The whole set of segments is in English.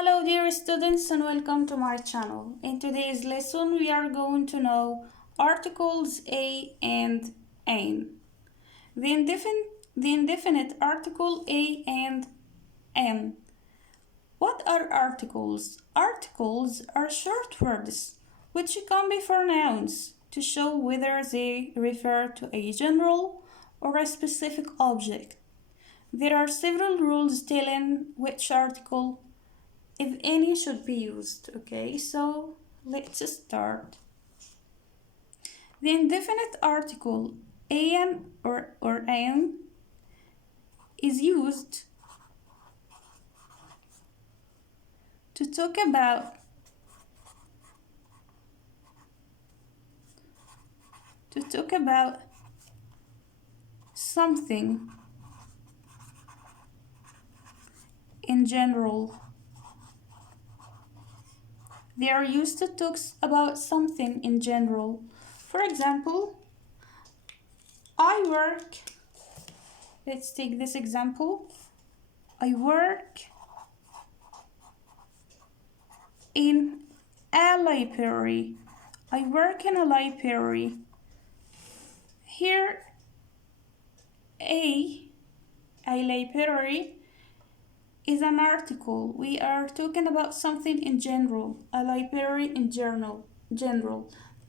Hello dear students and welcome to my channel. In today's lesson we are going to know articles a and an. The indefinite article a and an. What are articles? Articles are short words which come before nouns to show whether they refer to a general or a specific object. There are several rules telling which article, if any, should be used. Okay, so let's start. The indefinite article an or an is used to talk about something in general. They are used to talk about something in general. For example, I work. Let's take this example. I work in a library. I work in a library. Here, a library is an article. We are talking about something in general, a library in general,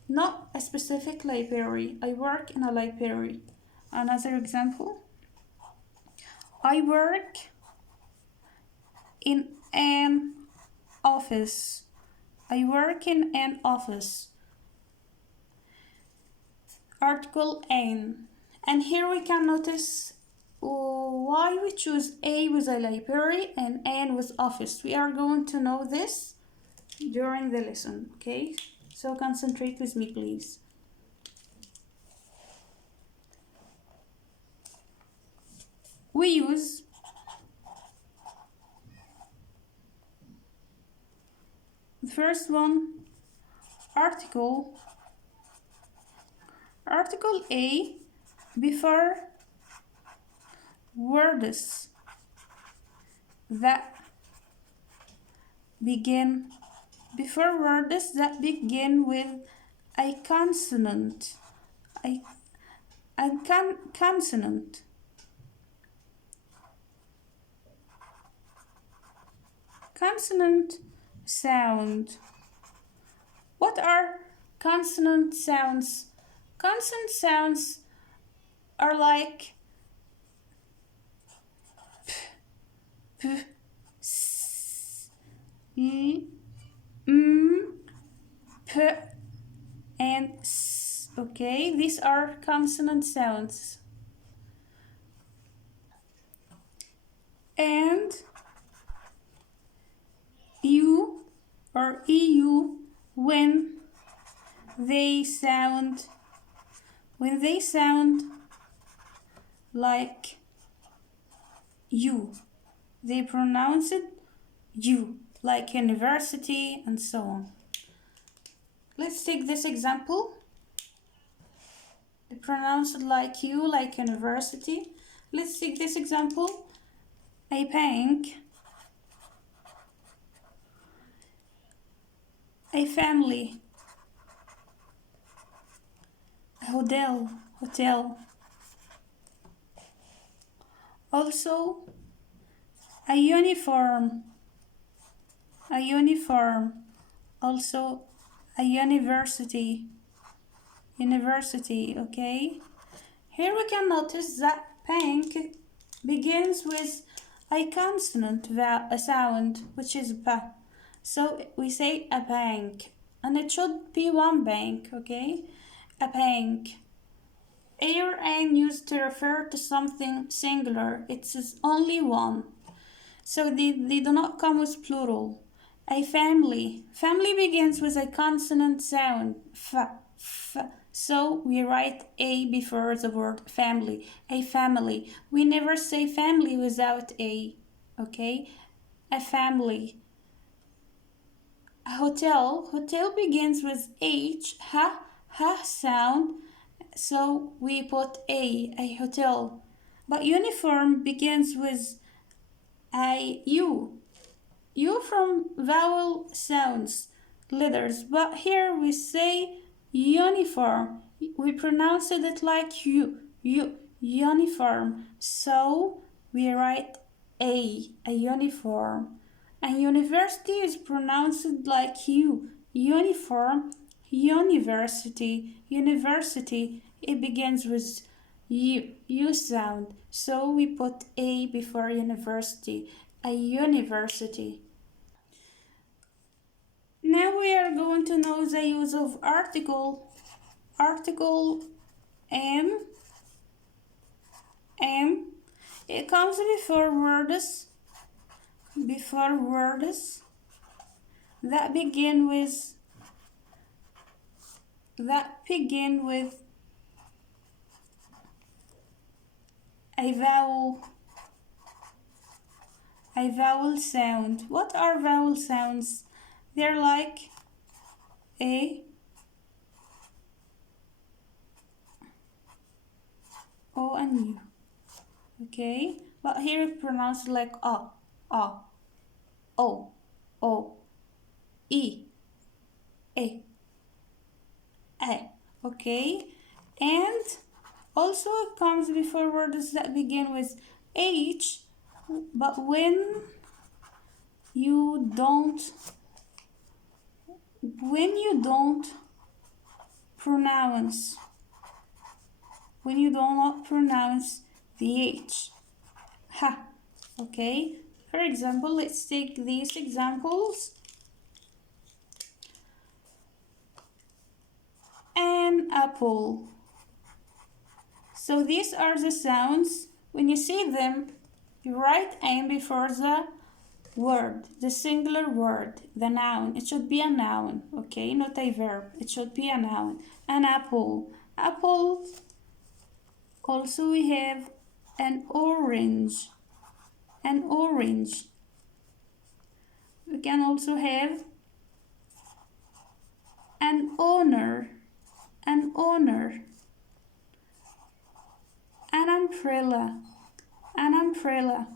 not a specific library. I work in a library. Another example, I work in an office. I work in an office. Article an. And here we can notice why we choose a with a library and an with office. We are going to know this during the lesson, okay? So concentrate with me, please. We use the first one, article a before words that begin with a consonant, consonant sound. What are consonant sounds? Consonant sounds are like p, s, p, and s. Okay, these are consonant sounds. And u or eu when they sound like you. They pronounce it you, like university and so on. Let's take this example. They pronounce it like you, like university. Let's take this example. A bank, a family, a hotel. Also, a uniform. Also, a university, okay? Here we can notice that bank begins with a consonant sound, which is b. So we say a bank, and it should be one bank, okay? A bank. A or an used to refer to something singular. It is only one. So they do not come with plural. A family. Family begins with a consonant sound, f. So we write a before the word family. A family. We never say family without a, okay? A family. A hotel. Hotel begins with h, sound. So we put a hotel. But uniform begins with a u. U from vowel sounds, letters, but here we say uniform. We pronounce it like uniform. So we write a uniform. And university is pronounced like uniform, university, university. It begins with U sound. So we put a before university, a university. Now we are going to know the use of article. Article am. It comes before words that begin with a vowel sound. What are vowel sounds? They're like a, o, and u. Okay, but here it's pronounced like o, e, a. Okay, and also it comes before words that begin with h, but when you don't pronounce the h. Ha. Okay, for example, let's take these examples. An apple. So these are the sounds. When you see them, you write an before the word, the singular word, the noun. It should be a noun, okay, not a verb. It should be a noun. An apple. Apple. Also we have an orange. An orange. We can also have an owner. An owner. An umbrella. An umbrella.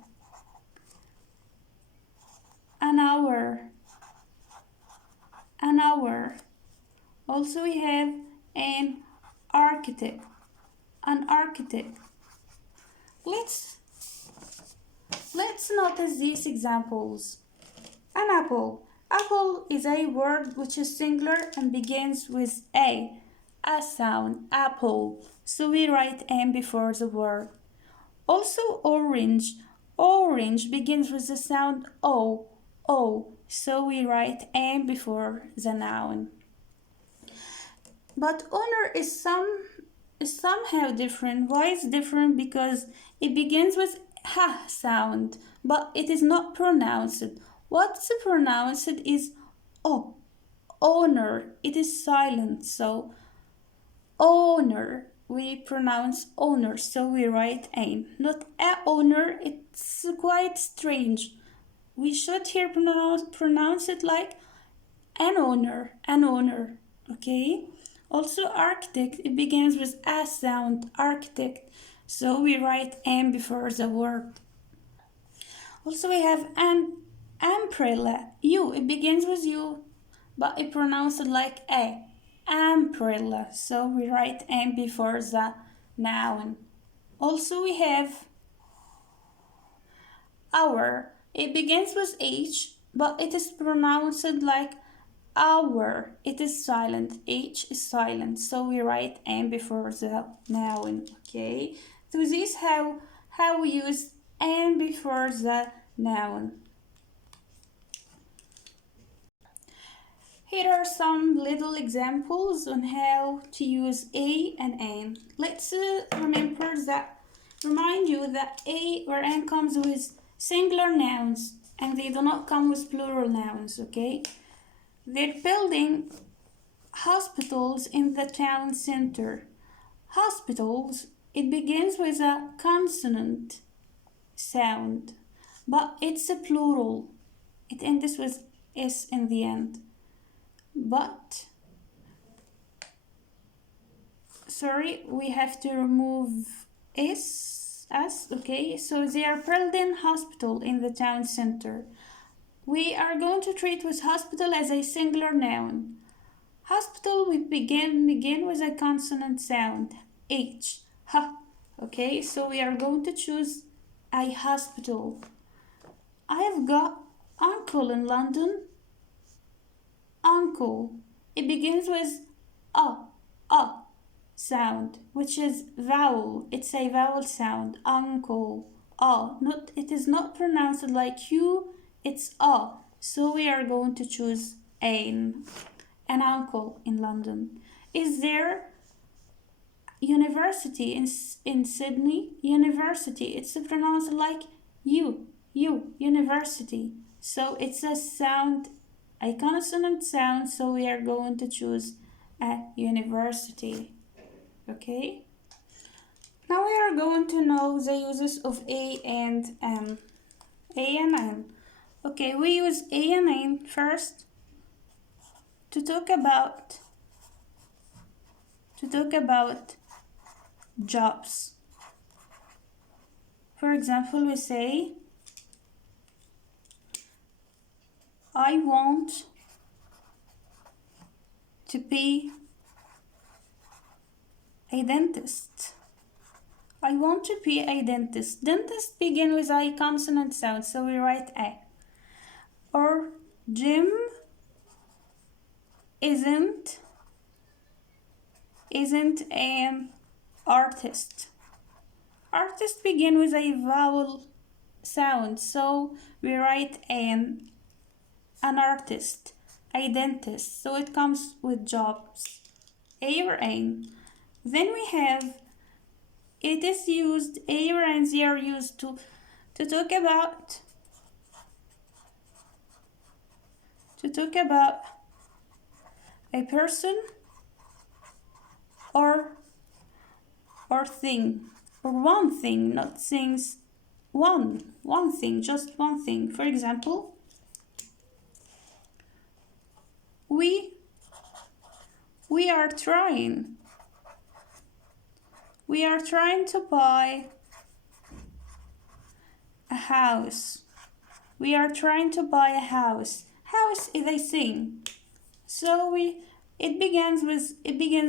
An hour. An hour. Also we have an architect. An architect. Let's notice these examples. An apple. Apple is a word which is singular and begins with a sound, apple. So we write an before the word. Also orange. Orange begins with the sound o. So we write an before the noun. But honor is somehow different. Why is different? Because it begins with ha sound, but it is not pronounced. What's pronounced is o. Honor. It is silent. So honor. We pronounce honor. So we write an. Not a honor. It's quite strange. We should here pronounce it like an honor. An honor. Okay. Also architect, it begins with a sound, architect. So we write an before the word. Also we have an umbrella, u, it begins with u, but it pronounced like a, umbrella. So we write an before the noun. Also we have hour, it begins with h, but it is pronounced like hour. It is silent. H is silent. So we write an before the noun. Okay. So this is how we use an before the noun. Here are some little examples on how to use a and an. Let's remind you that a or an comes with singular nouns and they do not come with plural nouns. Okay. They're building hospitals in the town center. Hospitals, it begins with a consonant sound, but it's a plural. It ends with s in the end. But, sorry, we have to remove s, okay? So they are building hospital in the town center. we are going to treat with hospital as a singular noun. Hospital, we begin with a consonant sound, H, H. Okay, so we are going to choose a hospital. I have got uncle in London. Uncle. It begins with a sound, which is vowel. It's a vowel sound. Uncle. Not. It is not pronounced like you. It's a. So we are going to choose an uncle in London. Is there university in Sydney? University. It's pronounced like you. University. So it's a sound, a consonant sound. So we are going to choose a university. Okay. Now we are going to know the uses of a and n. A and n. Okay, we use a and n first to talk about jobs. For example, we say I want to be a dentist. I want to be a dentist. Dentist begin with a consonant sound, so we write a. Or Jim isn't an artist. Artist begin with a vowel sound, so we write an artist, a dentist, so it comes with jobs, a or an. Then we have, it is used, a or an, they are used to talk about a person or thing, or one thing, not things, one thing, just one thing. For example, we are trying to buy a house. We are trying to buy a house. House is a thing. So it begins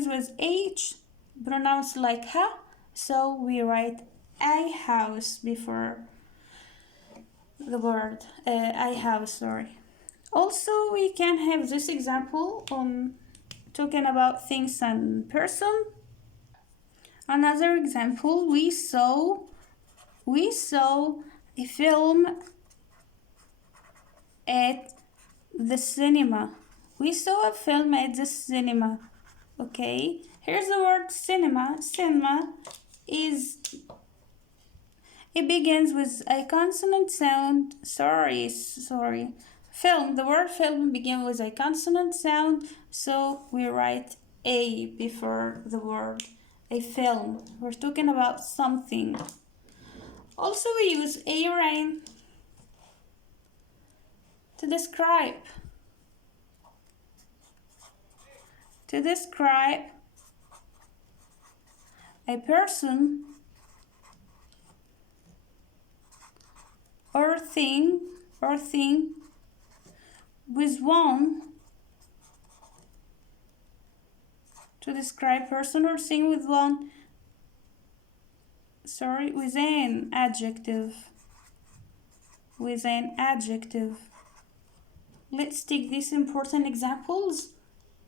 with H, pronounced like ha. So we write a house before the word a house. Sorry. Also, we can have this example on talking about things and person. Another example, we saw a film at the cinema. We saw a film at the cinema. Okay, here's the word cinema. Cinema is, it begins with a consonant sound. Sorry. Film, the word film begins with a consonant sound, so we write a before the word. A film. We're talking about something. Also, we use a or an to describe a person or thing with one, to describe person or thing with one, with an adjective. Let's take these important examples.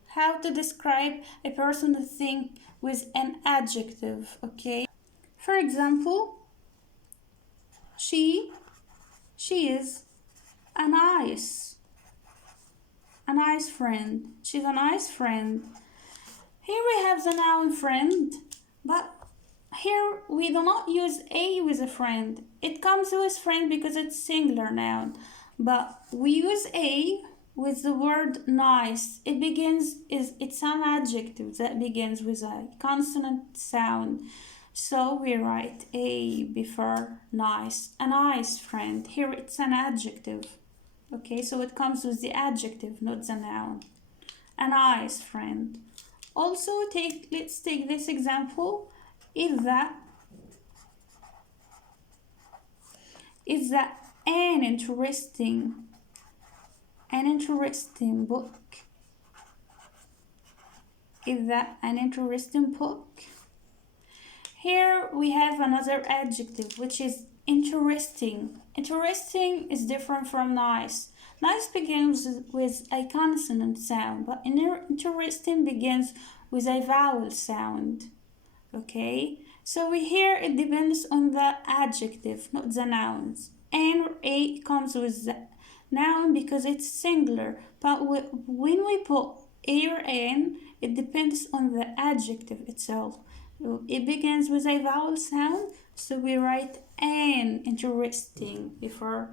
How to describe a person or thing with an adjective, okay? For example, she is a nice friend. She's a nice friend. Here we have the noun friend, but here we do not use a with a friend. It comes with friend because it's singular noun, but we use a with the word nice. It's an adjective that begins with a consonant sound. So we write a before nice. A nice friend. Here it's an adjective. Okay, so it comes with the adjective, not the noun. A nice friend. Also, let's take this example. Is that an interesting an interesting book? Is that an interesting book? Here we have another adjective, which is interesting. Interesting is different from nice. Nice begins with a consonant sound, but interesting begins with a vowel sound. Okay? So here it depends on the adjective, not the nouns. An or a comes with the noun because it's singular, but when we put a or an, it depends on the adjective itself. It begins with a vowel sound, so we write an interesting before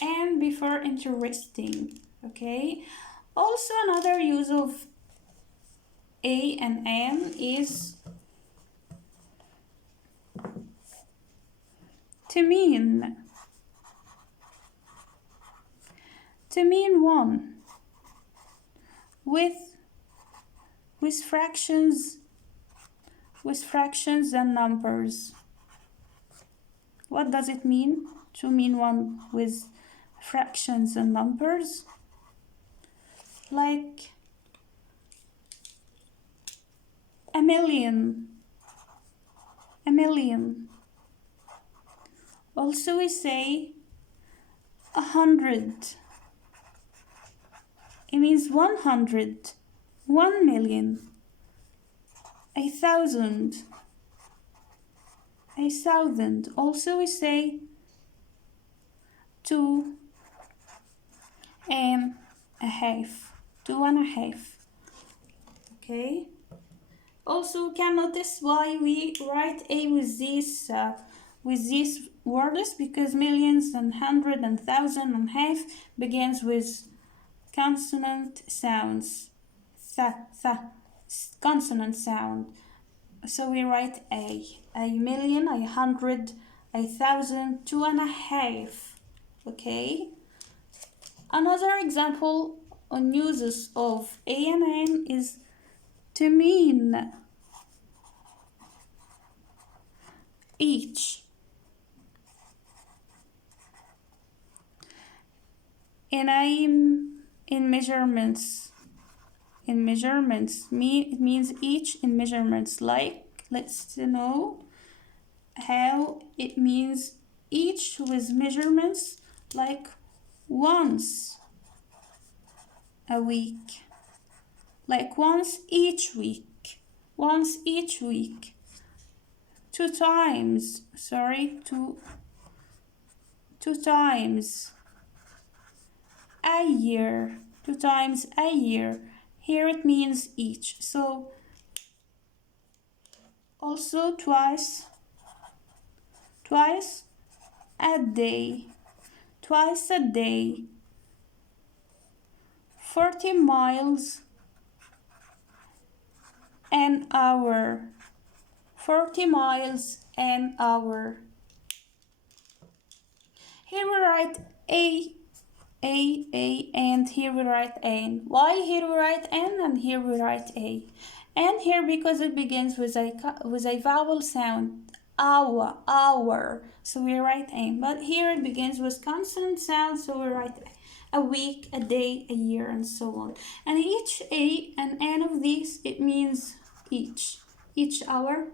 interesting. Okay. Also, another use of a and an is to mean one with fractions and numbers. What does it mean to mean one with fractions and numbers? Like a million. Also we say 100. It means 100, 1,000,000, 1,000, 1,000. Also we say 2.5, 2.5. Okay. Also, we can notice why we write a with these words, because millions and hundred and thousand and half begins with consonant sounds. Consonant sound. So we write a million, 100, 1,000, 2.5. Okay. Another example on uses of a and an is to mean each. In measurements. It means each in measurements. Like, let's know how it means each with measurements, like once a week, like once each week, two times a year, 2 times a year. Here it means each. So also twice a day, 40 miles an hour, 40 miles an hour. Here we write a, and here we write an. Why here we write an and here we write a? And here because it begins with a vowel sound, hour, so we write an. But here it begins with consonant sound, so we write a week, a day, a year, and so on. And each a and an of these, it means each hour,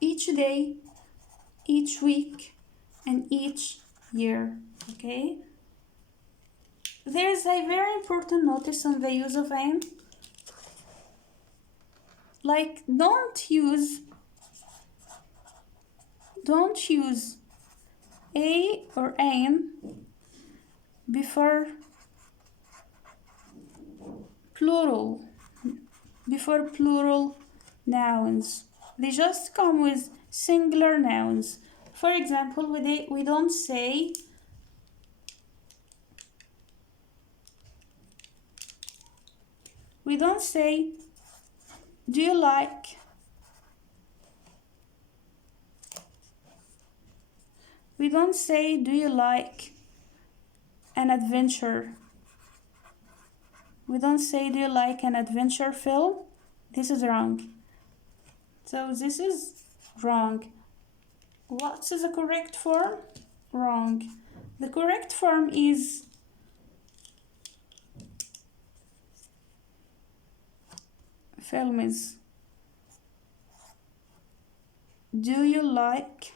each day, each week, and each year. Okay. There's a very important notice on the use of an. Like, don't use a or an before plural nouns. They just come with singular nouns. For example, we don't say do you like? We don't say do you like an adventure? We don't say do you like an adventure film? This is wrong. So this is wrong. What's the correct form? Wrong. The correct form is films. Do you like?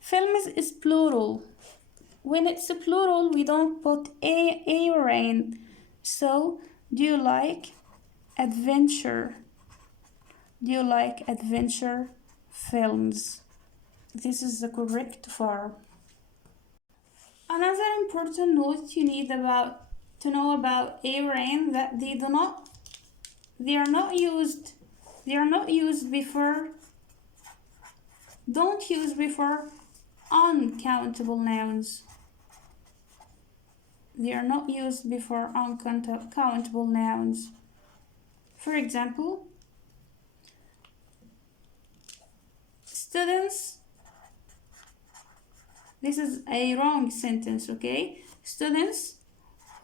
Films is plural. When it's a plural, we don't put a or an. So, do you like adventure? Do you like adventure films? This is the correct form. Another important note you need to know about a or an, that they are not used before. Don't use before uncountable nouns. They are not used before uncountable nouns. For example, students. This is a wrong sentence, okay? Students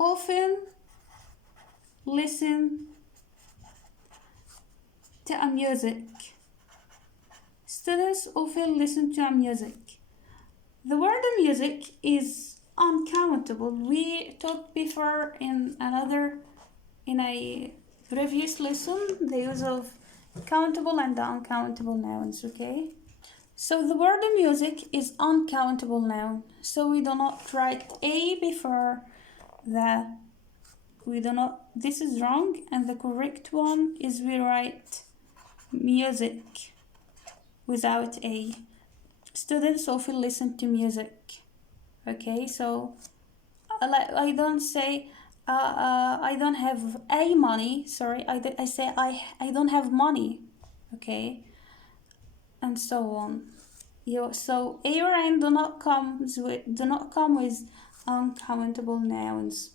often listen to a music. Students often listen to a music. The word music is uncountable. We talked before in a previous lesson the use of countable and uncountable nouns, okay? So the word music is uncountable noun. So we do not write a before the. This is wrong, and the correct one is we write music without a. Students often listen to music. Okay, so I don't say I don't have a money. Sorry, I say I don't have money. Okay, and so on. So a or an do not come with uncountable nouns.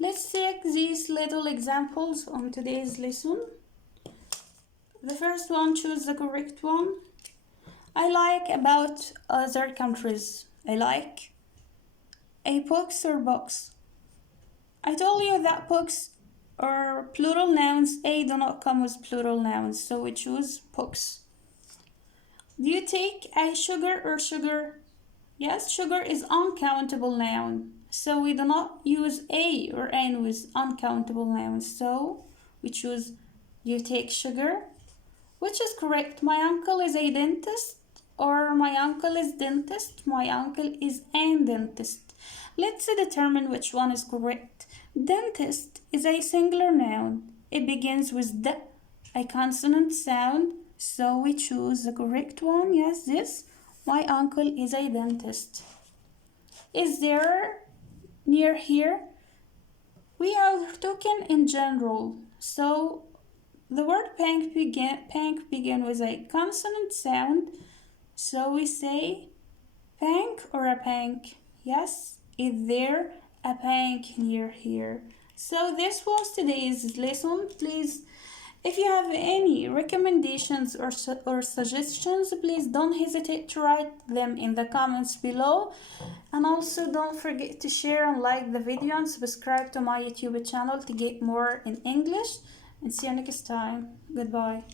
Let's take these little examples on today's lesson. The first one, choose the correct one. I like about other countries. I like a books or books. I told you that books are plural nouns. A do not come with plural nouns, so we choose books. Do you take a sugar or sugar? Yes, sugar is uncountable noun. So we do not use a or an with uncountable nouns. So we choose, do you take sugar? Which is correct? My uncle is a dentist, or my uncle is dentist. My uncle is an dentist. Let's determine which one is correct. Dentist is a singular noun. It begins with d, a consonant sound. So we choose the correct one. Yes, this. My uncle is a dentist. Is there near here? We are talking in general. So the word bank begin with a consonant sound. So we say bank or a bank. Yes, is there a bank near here? So this was today's lesson. Please, if you have any recommendations or suggestions, please don't hesitate to write them in the comments below. And also don't forget to share and like the video and subscribe to my YouTube channel to get more in English. And see you next time. Goodbye.